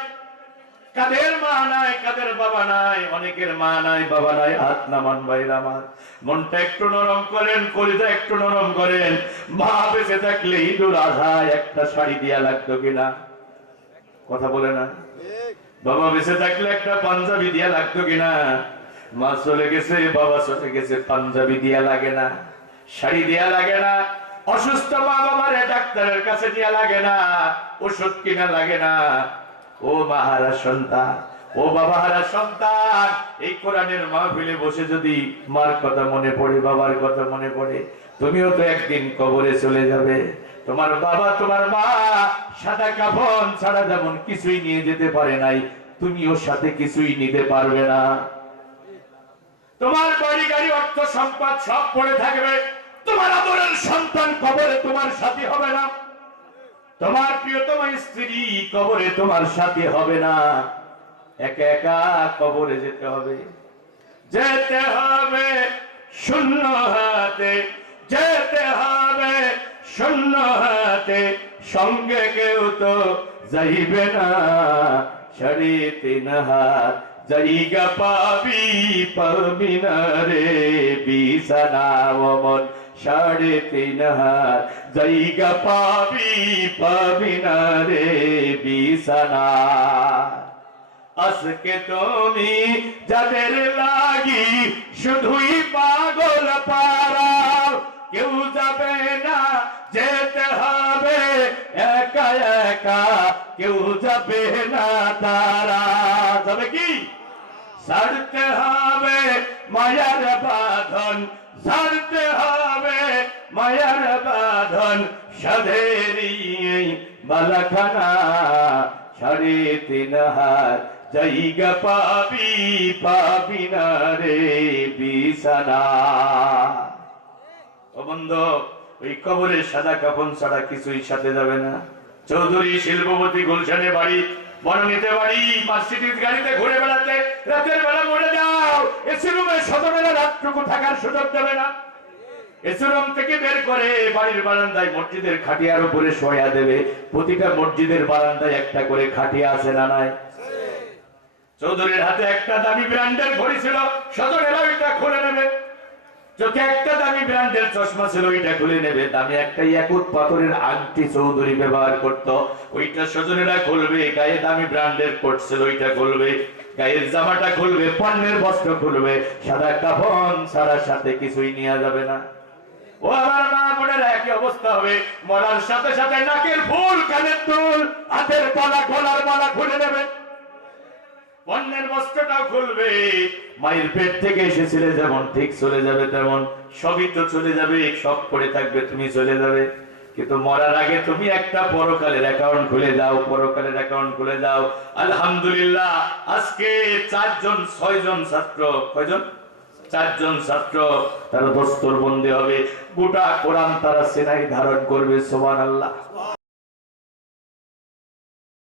কাদের মা নাই কাদের বাবা নাই? অনেকের মা নাই বাবা নাই, হাত নামান ভাইরা আমার। মনটা একটু নরম করেন, কলিজা একটু নরম করেন। মা বেঁচে থাকলে ঈদুল আজহায় একটা শাড়ি দিয়া লাগতো কিনা? কথা বলে না? বাবা বেঁচে থাকলে একটা পাঞ্জাবি দিয়া লাগতো কিনা? মা চলে গেছে, বাবা চলে গেছে, পাঞ্জাবি দিয়া লাগে না, শাড়ি দিয়া লাগে না, অসুস্থ মা বাবারে ডাক্তারের কাছে দিয়া লাগে না, ওষুধ কিনা লাগে না। ও মাহারা সন্তান, ও বাবাহারা সন্তান, এই কোরআনের মাহফিলে বসে যদি মার কথা মনে পড়ে, বাবার কথা মনে পড়ে, তুমিও তো একদিন কবরে চলে যাবে। তোমার বাবা তোমার মা সাদা কাফন ছাড়া যেমন কিছুই নিয়ে যেতে পারে নাই, তুমিও সাথে কিছুই নিতে পারবে না। তোমার বাড়ি গাড়ি অর্থ সম্পদ সব পড়ে থাকবে, তোমার আদরের সন্তান কবরে তোমার সাথী হবে না, তোমার প্রিয়তমা স্ত্রী কবরে তোমার সাথী হবে না, একা একা কবরে যেতে হবে। যেতে হবে শূন্য হাতে, যেতে হবে শূন্য হাতে, সঙ্গে কেউ তো যাইবে না, 3.5 হাত জায়গা পাবি পাবি না রে বিছানা মন, 3.5 হাত জায়গা পাবি পাবি না রে বিছানা। আজকে তুমি যাদের লাগি শুধুই পাগল পারাও, কেউ যাবে না, যেতে হবে একা একা, কেউ যাবে না তারা। যাবে কি? ছাড়তে হবে মায়ার বাঁধন, ছাড়তে হবে মায়ার বাঁধন, সাধেরি বালাখানা, 3.5 হাত জায়গা পাবি পাবি না রে বিছানা। ও বন্ধু, ওই কবরে সাদা কাফন ছাড়া কিছুই সাথে যাবে না। চৌধুরী শিল্পপতি গুলশানে বাড়ি, বনানীতে বাড়ি, মার্সিডিজ গাড়িতে ঘুরে বেড়াতে, রাতের বেলা মরে যাও, এসি রুমে সদরের রাতটুকু থাকার সুযোগ দেবে না। এসি রুম থেকে বের করে বাড়ির বারান্দায় মসজিদের খাটিয়ার উপরে শোয়া দেবে। প্রতিটা মসজিদের বারান্দায় একটা করে খাটিয়া আছে না নাই? চৌধুরীর হাতে একটা দামি ব্র্যান্ডের ঘড়ি ছিল, সদরেরা ওইটা খুলে নেবে। চোখে একটা দামি ব্র্যান্ডের চশমা ছিল, ওইটা খুলে নেবে। দামি একটা ইয়াকুত পাথরের আংটি চৌধুরী ব্যবহার করত, ওইটা সজনেরা খুলবে। গায়ে দামি ব্র্যান্ডের কোট ছিল, ওইটা খুলবে। গায়ের জামাটা খুলবে, পণ্যের বস্ত্র খুলবে, সাদা কাফন ছাড়া সাথে কিছুই নিয়ে যাবে না। ও আমার মা বোনেরা, একই অবস্থা হবে। মরার সাথে সাথে নাকের ফুল, কানের দুল, হাতের পালা, গলার মালা খুলে নেবে, পণ্যের বস্ত্রটাও খুলবে। মায়ের পেট থেকে এসেছিলে যেমন ঠিক চলে যাবে তেমন, সবই তো চলে যাবে, সব পড়ে থাকবে, তুমি চলে যাবে। কিন্তু মরার আগে তুমি একটা পরকালের অ্যাকাউন্ট খুলে দাও, পরকালের অ্যাকাউন্ট খুলে দাও। আলহামদুলিল্লাহ আজকে 4 জন 6 জন ছাত্র, কয়জন? 4 জন ছাত্র তারা দস্তরবন্দি হবে, গোটা কোরআন তারা সিনাই ধারণ করবে। সুবহানাল্লাহ।